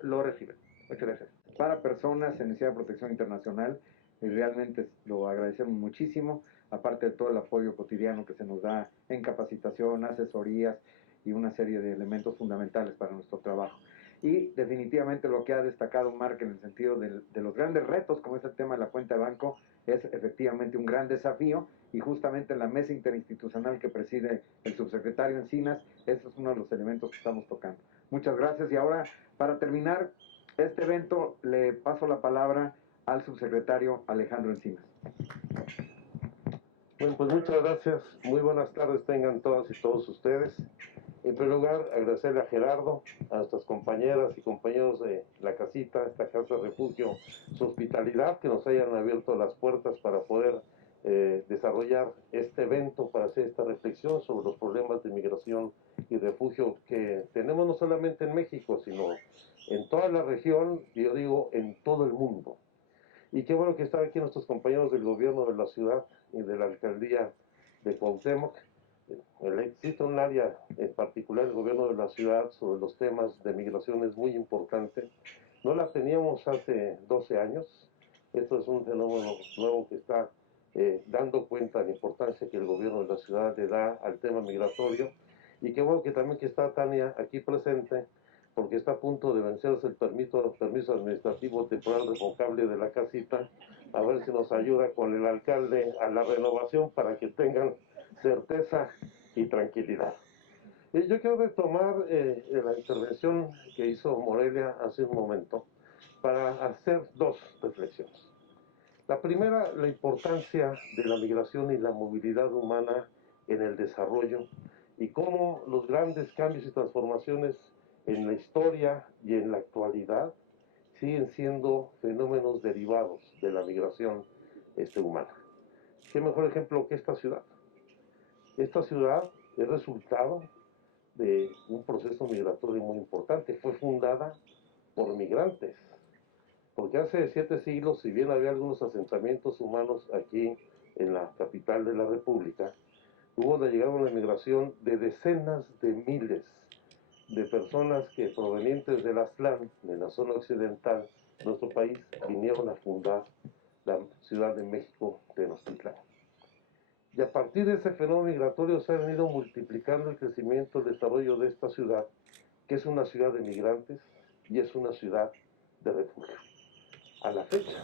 lo reciben. Muchas gracias. Para personas en necesidad de protección internacional, y realmente lo agradecemos muchísimo, aparte de todo el apoyo cotidiano que se nos da en capacitación, asesorías y una serie de elementos fundamentales para nuestro trabajo. Y definitivamente lo que ha destacado Mark en el sentido de los grandes retos, como es el tema de la cuenta de banco, es efectivamente un gran desafío, y justamente en la mesa interinstitucional que preside el subsecretario Encinas, ese es uno de los elementos que estamos tocando. Muchas gracias. Y ahora, para terminar este evento, le paso la palabra al subsecretario Alejandro Encinas. Bueno, pues muchas gracias. Muy buenas tardes tengan todas y todos ustedes. En primer lugar, agradecerle a Gerardo, a nuestras compañeras y compañeros de la casita, esta casa refugio, su hospitalidad, que nos hayan abierto las puertas para poder desarrollar este evento, para hacer esta reflexión sobre los problemas de migración y refugio que tenemos no solamente en México, sino en toda la región, y yo digo en todo el mundo. Y qué bueno que están aquí nuestros compañeros del gobierno de la ciudad y de la alcaldía de Cuauhtémoc. Existe un área en particular, el gobierno de la ciudad, sobre los temas de migración es muy importante. No la teníamos hace 12 años. Esto es un fenómeno nuevo que está dando cuenta de la importancia que el gobierno de la ciudad le da al tema migratorio. Y qué bueno que también que está Tania aquí presente, porque está a punto de vencerse el permiso administrativo temporal revocable de la casita, a ver si nos ayuda con el alcalde a la renovación para que tengan certeza y tranquilidad. Yo quiero retomar la intervención que hizo Morelia hace un momento para hacer dos reflexiones. La primera, la importancia de la migración y la movilidad humana en el desarrollo y cómo los grandes cambios y transformaciones en la historia y en la actualidad siguen siendo fenómenos derivados de la migración humana. ¿Qué mejor ejemplo que esta ciudad? Esta ciudad es resultado de un proceso migratorio muy importante. Fue fundada por migrantes, porque hace 7 siglos, si bien había algunos asentamientos humanos aquí en la capital de la República, hubo de llegar una migración de decenas de miles de personas que provenientes del Aztlán, de la zona occidental de nuestro país, vinieron a fundar la Ciudad de México, Tenochtitlán. Y a partir de ese fenómeno migratorio se ha venido multiplicando el crecimiento, el desarrollo de esta ciudad, que es una ciudad de migrantes y es una ciudad de refugio. A la fecha,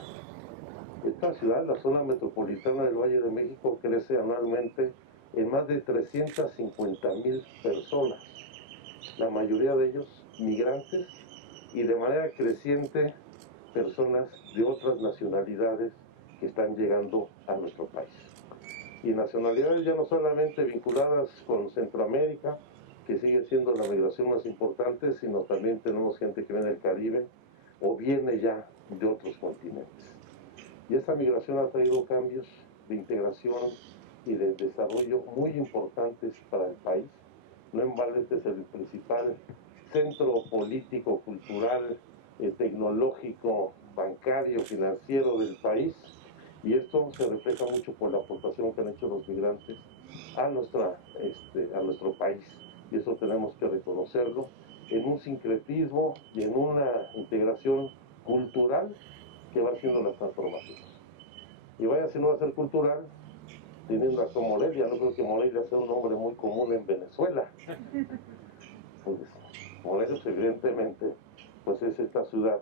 esta ciudad, la zona metropolitana del Valle de México, crece anualmente en más de 350,000 personas, la mayoría de ellos migrantes, y de manera creciente personas de otras nacionalidades que están llegando a nuestro país. Y nacionalidades ya no solamente vinculadas con Centroamérica, que sigue siendo la migración más importante, sino también tenemos gente que viene del Caribe o viene ya de otros continentes. Y esa migración ha traído cambios de integración y de desarrollo muy importantes para el país. No en balde este es el principal centro político, cultural, tecnológico, bancario, financiero del país, y esto se refleja mucho por la aportación que han hecho los migrantes a nuestro país, y eso tenemos que reconocerlo en un sincretismo y en una integración cultural que va haciendo las transformaciones. Y vaya si no va a ser cultural, teniendo razón Morelia, no creo que Morelia sea un nombre muy común en Venezuela. Pues Morelia evidentemente pues es esta ciudad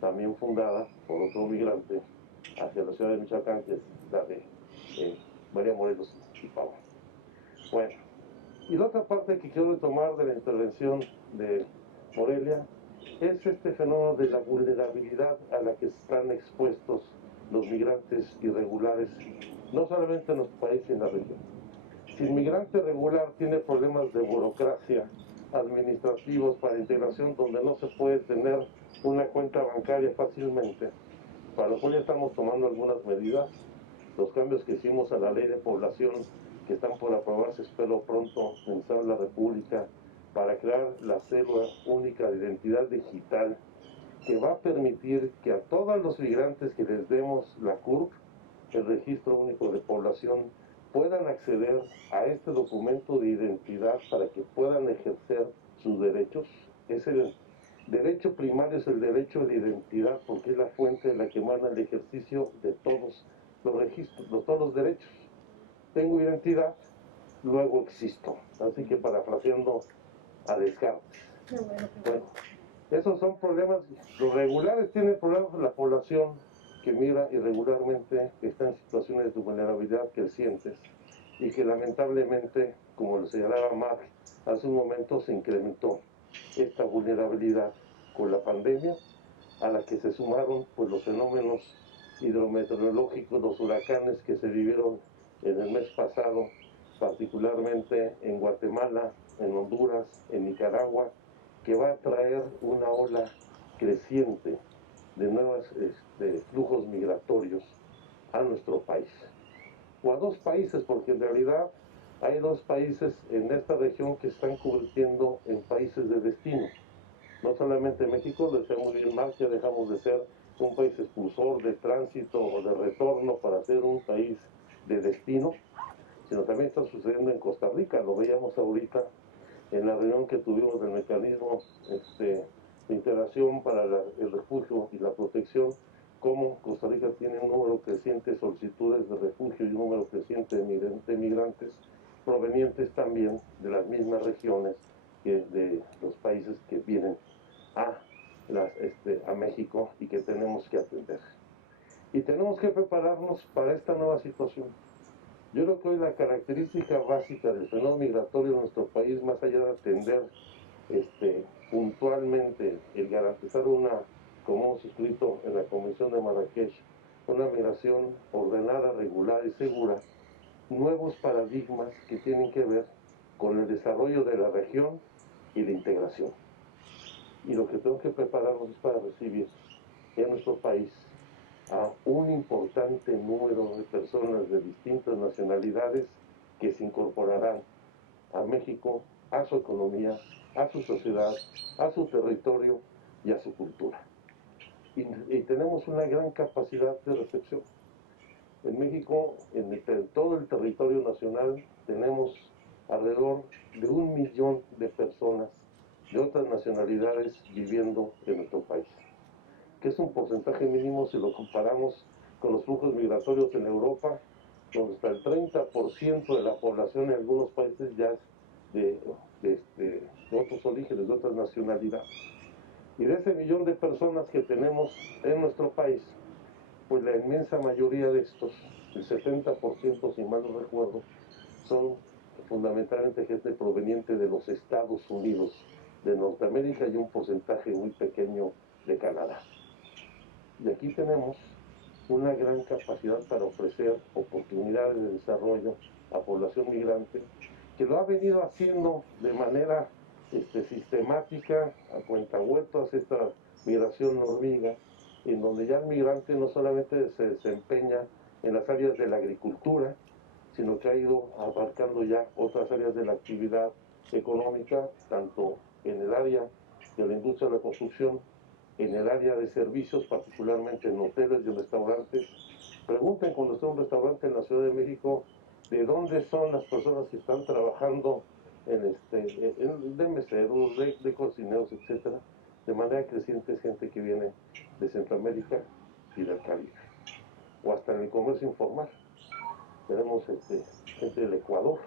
también fundada por otro migrante hacia la ciudad de Michoacán, que es la de María Morelos y Pavón. Bueno, y la otra parte que quiero retomar de la intervención de Morelia es este fenómeno de la vulnerabilidad a la que están expuestos los migrantes irregulares, no solamente en nuestro país, sino en la región. Si el migrante regular tiene problemas de burocracia, administrativos para integración, donde no se puede tener una cuenta bancaria fácilmente, para lo cual ya estamos tomando algunas medidas. Los cambios que hicimos a la ley de población, que están por aprobarse, espero pronto, en el Senado de la República, para crear la cédula única de identidad digital, que va a permitir que a todos los migrantes que les demos la CURP, el Registro Único de Población, puedan acceder a este documento de identidad para que puedan ejercer sus derechos. Es el derecho primario, es el derecho de identidad, porque es la fuente de la que emana el ejercicio de todos los registros, de todos los derechos. Tengo identidad, luego existo. Así que parafraseando a Descartes. Bueno, esos son problemas. Los regulares tienen problemas de la población que migra irregularmente, que está en situaciones de vulnerabilidad crecientes y que lamentablemente, como lo señalaba Mark hace un momento, se incrementó esta vulnerabilidad con la pandemia, a la que se sumaron pues los fenómenos hidrometeorológicos, los huracanes que se vivieron en el mes pasado, particularmente en Guatemala, en Honduras, en Nicaragua, que va a traer una ola creciente de nuevos flujos migratorios a nuestro país, o a dos países, porque en realidad hay dos países en esta región que están convirtiendo en países de destino. No solamente México, lo decía muy bien Marc, ya dejamos de ser un país expulsor de tránsito o de retorno para ser un país de destino, sino también está sucediendo en Costa Rica. Lo veíamos ahorita en la reunión que tuvimos del mecanismo de integración para el refugio y la protección, cómo Costa Rica tiene un número creciente de solicitudes de refugio y un número creciente de migrantes provenientes también de las mismas regiones que de los países que vienen a México y que tenemos que atender. Y tenemos que prepararnos para esta nueva situación. Yo creo que hoy la característica básica del fenómeno migratorio en nuestro país, más allá de atender puntualmente el garantizar como hemos escrito en la Convención de Marrakech, una migración ordenada, regular y segura, nuevos paradigmas que tienen que ver con el desarrollo de la región y la integración. Y lo que tenemos que prepararnos es para recibir en nuestro país a un importante número de personas de distintas nacionalidades que se incorporarán a México, a su economía, a su sociedad, a su territorio y a su cultura. Y tenemos una gran capacidad de recepción. En México, en todo el territorio nacional, tenemos alrededor de 1 millón de personas de otras nacionalidades viviendo en nuestro país, que es un porcentaje mínimo si lo comparamos con los flujos migratorios en Europa, donde hasta el 30% de la población en algunos países ya es de otros orígenes, de otras nacionalidades. Y de ese millón de personas que tenemos en nuestro país, pues la inmensa mayoría de estos, el 70%, si mal no recuerdo, son fundamentalmente gente proveniente de los Estados Unidos de Norteamérica y un porcentaje muy pequeño de Canadá. Y aquí tenemos una gran capacidad para ofrecer oportunidades de desarrollo a población migrante, que lo ha venido haciendo de manera sistemática, a cuentahuetos, esta migración hormiga, en donde ya el migrante no solamente se desempeña en las áreas de la agricultura, sino que ha ido abarcando ya otras áreas de la actividad económica, tanto en el área de la industria de la construcción, en el área de servicios, particularmente en hoteles y en restaurantes. Pregunten cuando esté un restaurante en la Ciudad de México de dónde son las personas que están trabajando de meseros, de cocineros, etcétera. De manera creciente es gente que viene de Centroamérica y del Caribe, o hasta en el comercio informal. Tenemos gente del Ecuador,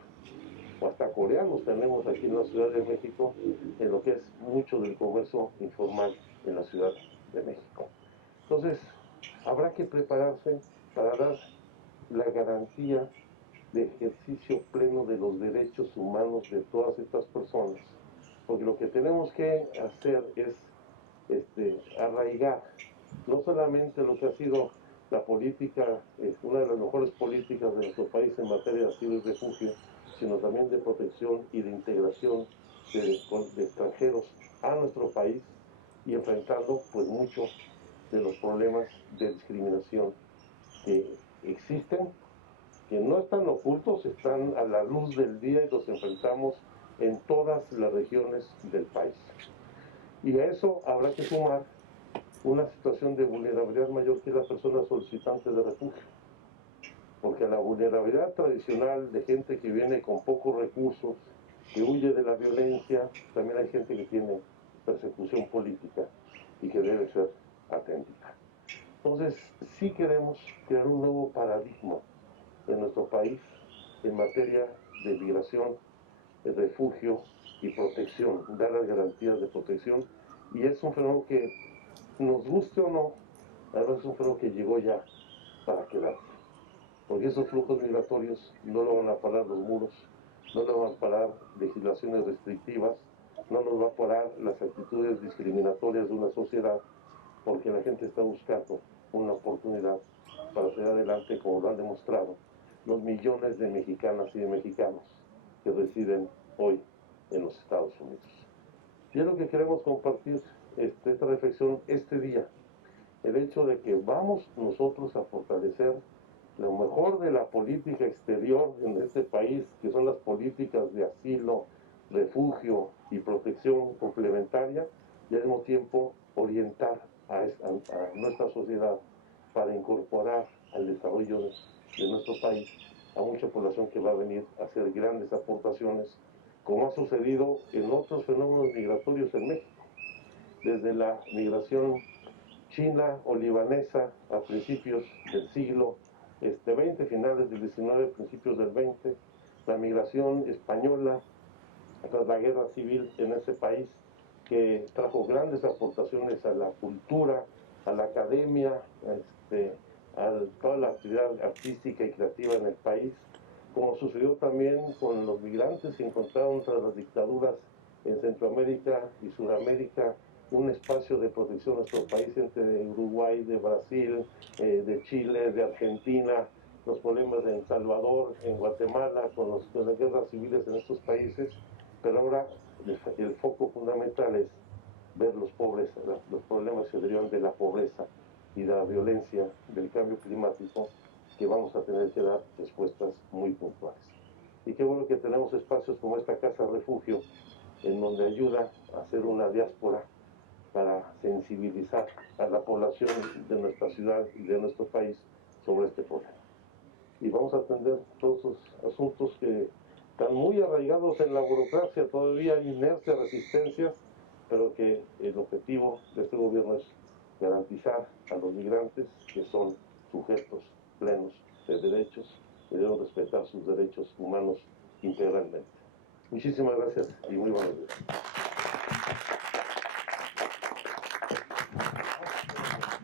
o hasta coreanos tenemos aquí en la Ciudad de México, en lo que es mucho del comercio informal en la Ciudad de México. Entonces, habrá que prepararse para dar la garantía de ejercicio pleno de los derechos humanos de todas estas personas, porque lo que tenemos que hacer es arraigar no solamente lo que ha sido la política, una de las mejores políticas de nuestro país en materia de asilo y refugio, sino también de protección y de integración de extranjeros a nuestro país, y enfrentando pues muchos de los problemas de discriminación que existen, que no están ocultos, están a la luz del día y los enfrentamos en todas las regiones del país. Y a eso habrá que sumar una situación de vulnerabilidad mayor que la persona solicitante de refugio. Porque la vulnerabilidad tradicional de gente que viene con pocos recursos, que huye de la violencia, también hay gente que tiene persecución política y que debe ser atendida. Entonces, sí queremos crear un nuevo paradigma en nuestro país en materia de migración, de refugio y protección, dar las garantías de protección. Y es un fenómeno que, nos guste o no, además es un fenómeno que llegó ya para quedarse. Porque esos flujos migratorios no lo van a parar los muros, no lo van a parar legislaciones restrictivas, no nos va a parar las actitudes discriminatorias de una sociedad, porque la gente está buscando una oportunidad para salir adelante, como lo han demostrado los millones de mexicanas y de mexicanos que residen hoy en los Estados Unidos. Y es lo que queremos compartir esta reflexión este día, el hecho de que vamos nosotros a fortalecer lo mejor de la política exterior en este país, que son las políticas de asilo, refugio y protección complementaria, y al mismo tiempo orientar a nuestra sociedad para incorporar al desarrollo de nuestro país a mucha población que va a venir a hacer grandes aportaciones, como ha sucedido en otros fenómenos migratorios en México, desde la migración china o libanesa a principios del siglo XX, finales del XIX, principios del XX, la migración española tras la guerra civil en ese país, que trajo grandes aportaciones a la cultura, a la academia, a toda la actividad artística y creativa en el país, como sucedió también con los migrantes que encontraron tras las dictaduras en Centroamérica y Sudamérica un espacio de protección en nuestro país, entre Uruguay, de Brasil, de Chile, de Argentina, los problemas de El Salvador, en Guatemala, con las guerras civiles en estos países, pero ahora el foco fundamental es ver los problemas que se derivan de la pobreza y de la violencia del cambio climático, que vamos a tener que dar respuestas muy puntuales. Y qué bueno que tenemos espacios como esta Casa Refugio, en donde ayuda a hacer una diáspora para sensibilizar a la población de nuestra ciudad y de nuestro país sobre este problema. Y vamos a atender todos esos asuntos que están muy arraigados en la burocracia, todavía hay inercia, resistencias, pero que el objetivo de este gobierno es garantizar a los migrantes que son sujetos plenos de derechos y deben respetar sus derechos humanos integralmente. Muchísimas gracias y muy buenos días.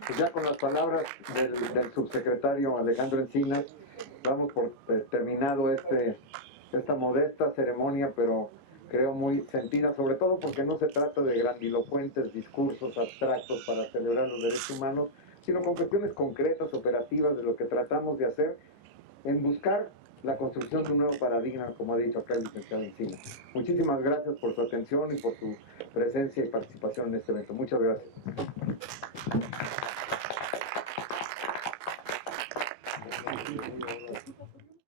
Pues ya con las palabras del subsecretario Alejandro Encinas, damos por terminado esta modesta ceremonia, pero creo muy sentida, sobre todo porque no se trata de grandilocuentes discursos abstractos para celebrar los derechos humanos, sino con cuestiones concretas, operativas, de lo que tratamos de hacer en buscar la construcción de un nuevo paradigma, como ha dicho acá el licenciado Encina. Muchísimas gracias por su atención y por su presencia y participación en este evento. Muchas gracias.